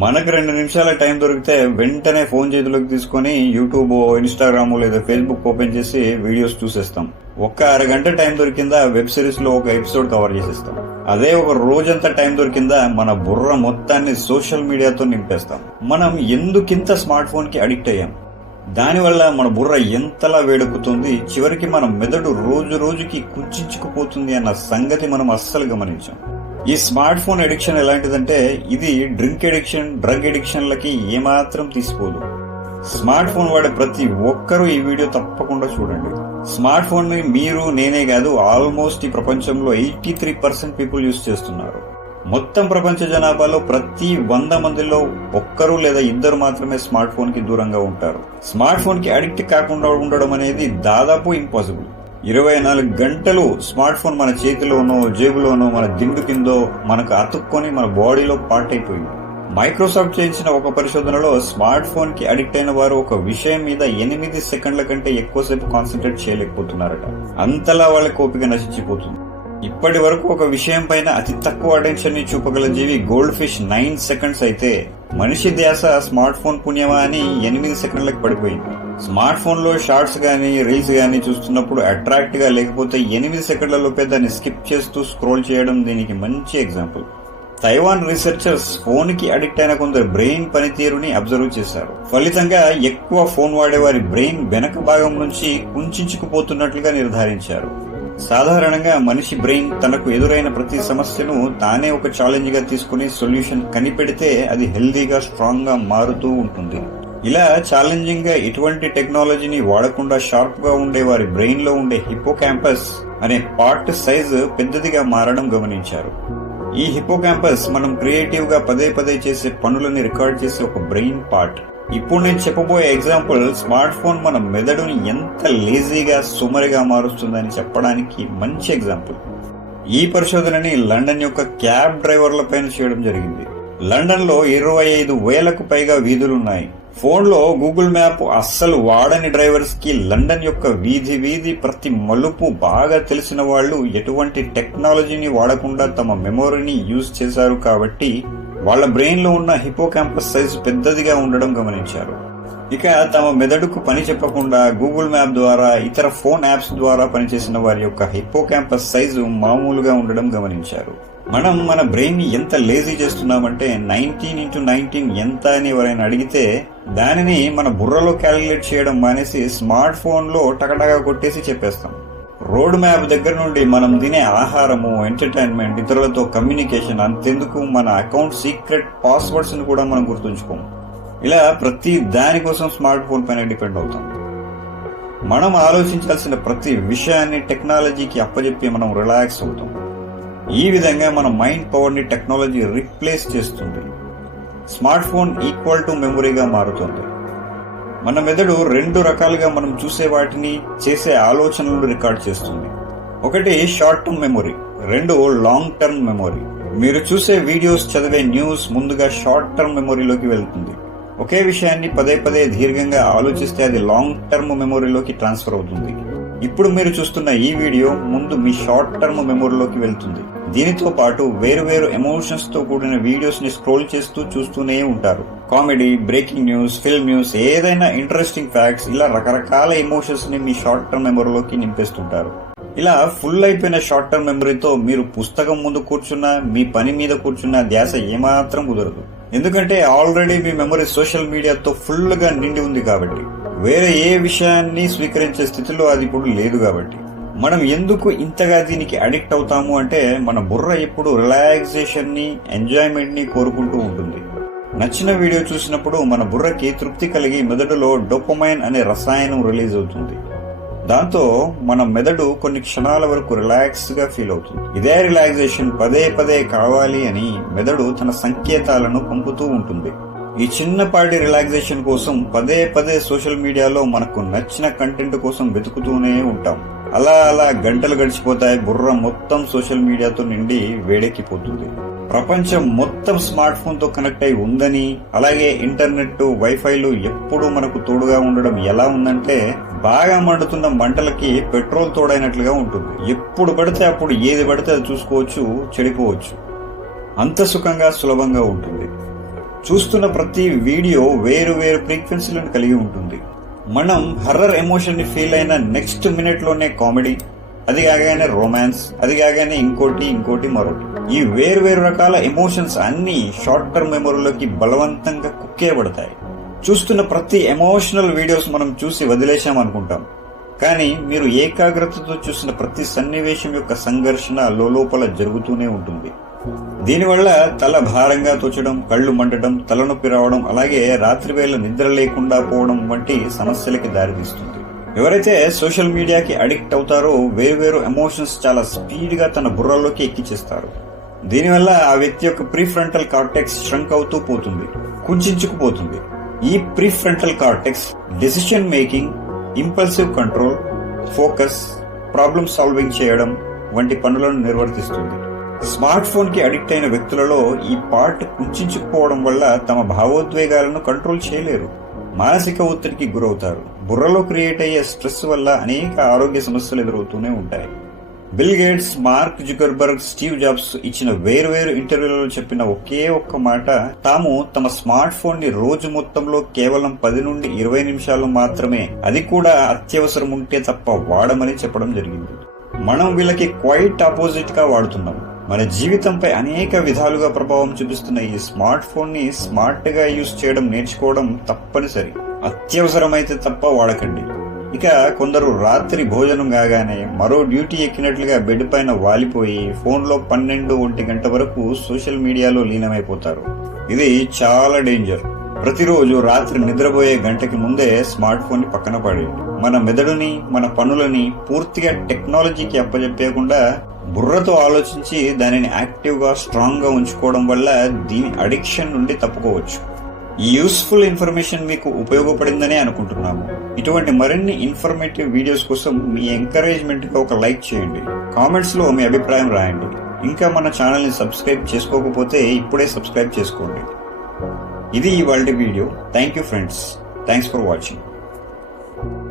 మనకు 2 నిమిషాల టైం దొరికితే వెంటనే ఫోన్ చేతిలోకి తీసుకుని యూట్యూబ్, ఇన్స్టాగ్రామ్ లేదా ఫేస్బుక్ ఓపెన్ చేసి వీడియోస్ చూసేస్తాం. ఒక్క అరగంట టైం దొరికిందా వెబ్ సిరీస్ లో ఒక ఎపిసోడ్ కవర్ చేసేస్తాం. అదే ఒక రోజంతా టైం దొరికిందా మన బుర్ర మొత్తాన్ని సోషల్ మీడియాతో నింపేస్తాం. మనం ఎందుకింత స్మార్ట్ ఫోన్ కి అడిక్ట్ అయ్యాం? దానివల్ల మన బుర్ర ఎంతలా వేడెక్కుతుంది, చివరికి మన మెదడు రోజు రోజుకి కుంచుకుపోతుంది అన్న సంగతి మనం అస్సలు గమనించాం. ఈ స్మార్ట్ ఫోన్ అడిక్షన్ ఎలాంటిదంటే ఇది డ్రింక్ అడిక్షన్, డ్రగ్ అడిక్షన్లకి ఏమాత్రం తీసిపోదు. స్మార్ట్ ఫోన్ వాడే ప్రతి ఒక్కరూ ఈ వీడియో తప్పకుండా చూడండి. స్మార్ట్ ఫోన్ ని మీరు, నేనే కాదు, ఆల్మోస్ట్ ఈ ప్రపంచంలో 83% పీపుల్ యూజ్ చేస్తున్నారు. మొత్తం ప్రపంచ జనాభాలో ప్రతి 100 మందిలో ఒక్కరు లేదా ఇద్దరు మాత్రమే స్మార్ట్ ఫోన్ కి దూరంగా ఉంటారు. స్మార్ట్ ఫోన్ కి అడిక్ట్ కాకుండా ఉండడం అనేది దాదాపు ఇంపాసిబుల్. 24 గంటలు స్మార్ట్ ఫోన్ మన చేతిలోనో, జేబులోనో, మన దిండు కిందో మనకు అతుక్కొని మన బాడీలో పార్ట్ అయిపోయింది. మైక్రోసాఫ్ట్ చేయించిన ఒక పరిశోధనలో స్మార్ట్ ఫోన్ కి అడిక్ట్ అయిన వారు ఒక విషయం మీద 8 సెకండ్ల కంటే ఎక్కువసేపు కాన్సన్ట్రేట్ చేయలేకపోతున్నారట. అంతలా వాళ్ళకి ఓపిక నశించిపోతుంది. ఇప్పటి వరకు ఒక విషయం పైన అతి తక్కువ అటెన్షన్ ని చూపగల జీవి గోల్డ్ ఫిష్ 9 సెకండ్స్ అయితే, మనిషి ధ్యాస స్మార్ట్ ఫోన్ పుణ్యమా అని 8 సెకండ్లకు పడిపోయింది. స్మార్ట్ ఫోన్ లో షార్ట్స్ గానీ, రీల్స్ గానీ చూస్తున్నప్పుడు అట్రాక్ట్ గా లేకపోతే 8 సెకండ్లలోపే దాన్ని స్కిప్ చేస్తూ స్క్రోల్ చేయడం దీనికి మంచి ఎగ్జాంపుల్. తైవాన్ రీసెర్చర్స్ ఫోన్ కి అడిక్ట్ అయిన కొందరు బ్రెయిన్ పనితీరుని అబ్జర్వ్ చేశారు. ఫలితంగా ఎక్కువ ఫోన్ వాడే వారి బ్రెయిన్ వెనక భాగం నుంచి కుంచుకుపోతున్నట్లుగా నిర్ధారించారు. సాధారణంగా మనిషి బ్రెయిన్ తనకు ఎదురైన ప్రతి సమస్యను తానే ఒక ఛాలెంజ్ గా తీసుకుని సొల్యూషన్ కనిపెడితే అది హెల్దీగా, స్ట్రాంగ్ గా మారుతూ ఉంటుంది. ఇలా ఛాలెంజింగ్ గా ఎటువంటి టెక్నాలజీని వాడకుండా షార్ప్ గా ఉండే వారి బ్రెయిన్ లో ఉండే హిప్పోకాంపస్ అనే పార్ట్ సైజు పెద్దదిగా మారడం గమనించారు. ఈ హిప్పోకాంపస్ మనం క్రియేటివ్ గా పదే చేసే పనులని రికార్డ్ చేసే ఒక బ్రెయిన్ పార్ట్. ఇప్పుడు నేను చెప్పబోయే ఎగ్జాంపుల్ స్మార్ట్ ఫోన్ మన మెదడుని ఎంత లేజీగా, సుమరిగా మారుస్తుందని చెప్పడానికి మంచి ఎగ్జాంపుల్. ఈ పరిశోధనని లండన్ యొక్క క్యాబ్ డ్రైవర్ల పైన చేయడం జరిగింది. లండన్ లో 25,000కు పైగా వీధులున్నాయి. ఫోన్ లో గూగుల్ మ్యాప్ అస్సలు వాడని డ్రైవర్స్ కి లండన్ యొక్క వీధి ప్రతి మలుపు బాగా తెలిసిన వాళ్లు ఎటువంటి టెక్నాలజీని వాడకుండా తమ మెమొరీని యూజ్ చేశారు కాబట్టి వాళ్ల బ్రెయిన్ లో ఉన్న హిప్పోకాంపస్ సైజు పెద్దదిగా ఉండడం గమనించారు. ఇక తమ మెదడుకు పని చెప్పకుండా గూగుల్ మ్యాప్ ద్వారా, ఇతర ఫోన్ యాప్స్ ద్వారా పనిచేసిన వారి యొక్క హిప్పోకాంపస్ సైజు మామూలుగా ఉండడం గమనించారు. మనం మన బ్రెయిన్ ని ఎంత లేజీ చేస్తున్నామంటే 19x19 ఎంత అని ఎవరైనా అడిగితే దానిని మన బుర్రలో క్యాలిక్యులేట్ చేయడం మానేసి స్మార్ట్ ఫోన్ లో టకటగా కొట్టేసి చెప్పేస్తాం. రోడ్ మ్యాప్ దగ్గర నుండి మనం తినే ఆహారము, ఎంటర్టైన్మెంట్, ఇతరులతో కమ్యూనికేషన్, అంతెందుకు మన అకౌంట్ సీక్రెట్ పాస్వర్డ్స్ ని కూడా మనం గుర్తుంచుకోము. ఇలా ప్రతి దానికోసం స్మార్ట్ ఫోన్ పైన డిపెండ్ అవుతాం. మనం ఆలోచించాల్సిన ప్రతి విషయాన్ని టెక్నాలజీకి అప్పచెప్పి మనం రిలాక్స్ అవుతాం. ఈ విధంగా మన మైండ్ పవర్ ని టెక్నాలజీ రీప్లేస్ చేస్తుంది. స్మార్ట్ ఫోన్ ఈక్వల్ టు మెమొరీగా మారుతుంది. మన మెదడు 2 రకాలుగా మనం చూసే వాటిని, చేసే ఆలోచనలను రికార్డ్ చేస్తుంది. ఒకటి short term memory, 2 long term memory. మీరు చూసే వీడియోస్, చదివే న్యూస్ ముందుగా షార్ట్ టర్మ్ మెమొరీలోకి వెళ్తుంది. ఒకే విషయాన్ని పదే దీర్ఘంగా ఆలోచిస్తే అది లాంగ్ టర్మ్ మెమొరీలోకి ట్రాన్స్ఫర్ అవుతుంది. ఇప్పుడు మీరు చూస్తున్న ఈ వీడియో ముందు మీ షార్ట్ టర్మ్ మెమొరీలోకి వెళ్తుంది. దీనితో పాటు వేరు ఎమోషన్స్ తో కూడిన వీడియోస్ ని స్క్రోల్ చేస్తూ చూస్తూనే ఉంటారు. Comedy, breaking news, film news, ఏదైనా ఇంట్రెస్టింగ్ ఫ్యాక్ట్స్, ఇలా రకరకాల ఎమోషన్స్ ని మీ షార్ట్ టర్మ్ మెమొరీలోకి నింపేస్తుంటారు. ఇలా ఫుల్ అయిపోయిన షార్ట్ టర్మ్ మెమొరీతో మీరు పుస్తకం ముందు కూర్చున్నా, మీ పని మీద కూర్చున్నా ధ్యాస ఏమాత్రం కుదరదు. ఎందుకంటే ఆల్రెడీ మీ మెమొరీ సోషల్ మీడియాతో ఫుల్ గా నిండి ఉంది కాబట్టి. వేరే ఏ విషయాన్ని స్వీకరించే స్థితిలో అది ఇప్పుడు లేదు కాబట్టి. మనం ఎందుకు ఇంతగా దీనికి అడిక్ట్ అవుతాము అంటే మన బుర్ర ఎప్పుడు రిలాక్సేషన్ ని, ఎంజాయ్మెంట్ ని కోరుకుంటూ ఉంటుంది. నచ్చిన వీడియో చూసినప్పుడు మన బుర్రకి తృప్తి కలిగి మెదడులో డోపమైన్ అనే రసాయనం రిలీజ్ అవుతుంది. దాంతో మన మెదడు కొన్ని క్షణాల వరకు రిలాక్స్ గా ఫీల్ అవుతుంది. ఇదే రిలాక్సేషన్ పదే కావాలి అని మెదడు తన సంకేతాలను పంపుతూ ఉంటుంది. ఈ చిన్నపాటి రిలాక్సేషన్ కోసం పదే సోషల్ మీడియాలో మనకు నచ్చిన కంటెంట్ కోసం వెతుకుతూనే ఉంటాం. అలా గంటలు గడిచిపోతాయి. బుర్ర మొత్తం సోషల్ మీడియాతో నిండి వేడెక్కిపోతుంది. ప్రపంచం మొత్తం స్మార్ట్ ఫోన్ తో కనెక్ట్ అయి ఉందని, అలాగే ఇంటర్నెట్, వైఫైలు ఎప్పుడూ మనకు తోడుగా ఉండడం ఎలా ఉందంటే బాగా మండుతున్న మంటలకి పెట్రోల్ తోడైనట్లుగా ఉంటుంది. ఎప్పుడు పడితే అప్పుడు ఏది పడితే అది చూసుకోవచ్చు, చెడిపోవచ్చు. అంత సుఖంగా, సులభంగా ఉంటుంది. చూస్తున్న ప్రతి వీడియో వేరు వేరు ఫ్రీక్వెన్సీలను కలిగి ఉంటుంది. మనం హర్రర్ ఎమోషన్ ని ఫీల్ అయిన నెక్స్ట్ మినిట్ లోనే కామెడీ, అది కాగానే రొమాన్స్, అది కాగానే ఇంకోటి మరొకటి. ఈ వేరు వేరు రకాల ఎమోషన్స్ అన్ని షార్ట్ టర్మ్ మెమరీలోకి బలవంతంగా కుక్కేయబడతాయి. చూస్తున్న ప్రతి ఎమోషనల్ వీడియోస్ మనం చూసి వదిలేశామనుకుంటాం, కానీ మీరు ఏకాగ్రతతో చూసిన ప్రతి సన్నివేశం యొక్క సంఘర్షణ లోపల జరుగుతూనే ఉంటుంది. దీనివల్ల తల భారంగా తోచడం, కళ్లు మండటం, తలనొప్పి రావడం, అలాగే రాత్రి వేళ నిద్ర లేకుండా పోవడం వంటి సమస్యలకి దారితీస్తుంది. ఎవరైతే సోషల్ మీడియాకి అడిక్ట్ అవుతారో వేర్వేరు ఎమోషన్స్ చాలా స్పీడ్ గా తన బుర్రలోకి ఎక్కించేస్తారు. దీనివల్ల ఆ వ్యక్తి యొక్క ప్రీఫ్రంటల్ కార్టెక్స్ ష్రంక్ అవుతూ పోతుంది, కుంచుకుపోతుంది. ఈ prefrontal cortex decision making, impulsive control, focus, problem solving చేయడం వంటి పనులను నిర్వర్తిస్తుంది. స్మార్ట్ ఫోన్ కి అడిక్ట్ అయిన వ్యక్తులలో ఈ పార్ట్ కుంచుకుపోవడం వల్ల తమ భావోద్వేగాలను కంట్రోల్ చేయలేరు, మానసిక ఒత్తిడికి గురవుతారు. బుర్రలో క్రియేట్ అయ్యే స్ట్రెస్ వల్ల అనేక ఆరోగ్య సమస్యలు ఎదురవుతూనే ఉంటాయి. Bill gates, mark Zuckerberg, Steve jobs ఇచ్చిన వేర్వేరు ఇంటర్వ్యూలలో చెప్పిన ఒకే ఒక్క మాట, తాము తమ స్మార్ట్ ఫోన్ ని రోజు మొత్తంలో కేవలం 10 నుండి 20 నిమిషాలు మాత్రమే, అది కూడా అత్యవసరం ఉంటే తప్ప వాడమని చెప్పడం జరిగింది. మనం వీళ్ళకి క్వైట్ ఆపోజిట్ గా వాడుతున్నాం. మన జీవితంపై అనేక విధాలుగా ప్రభావం చూపిస్తున్న ఈ స్మార్ట్ ఫోన్ ని స్మార్ట్ గా యూజ్ చేయడం నేర్చుకోవడం తప్పనిసరి. అత్యవసరమైతే తప్ప వాడకండి. ఇక కొందరు రాత్రి భోజనం కాగానే మరో డ్యూటీ ఎక్కినట్లుగా బెడ్ పైన వాలిపోయి ఫోన్లో 12-1 గంట వరకు సోషల్ మీడియాలో లీనమైపోతారు. ఇది చాలా డేంజర్. ప్రతిరోజు రాత్రి నిద్రపోయే గంటకి ముందే స్మార్ట్ ఫోన్ ని పక్కన పడేయండి. మన మెదడుని, మన పనులని పూర్తిగా టెక్నాలజీకి అప్పజెప్పకుండా బుర్రతో ఆలోచించి దానిని యాక్టివ్ గా, స్ట్రాంగ్ గా ఉంచుకోవడం వల్ల దీని అడిక్షన్ నుండి తప్పుకోవచ్చు. ఈ యూస్ఫుల్ ఇన్ఫర్మేషన్ మీకు ఉపయోగపడిందనే అనుకుంటున్నాము. ఇటువంటి మరిన్ని ఇన్ఫర్మేటివ్ వీడియోస్ కోసం మీ ఎంకరేజ్మెంట్ గా ఒక లైక్ చేయండి, కామెంట్స్ లో మీ అభిప్రాయం రాయండి. ఇంకా మన ఛానల్ ని సబ్స్క్రైబ్ చేసుకోకపోతే ఇప్పుడే సబ్స్క్రైబ్ చేసుకోండి. ఇది ఇవాల్టి video. Thank you friends. Thanks for watching.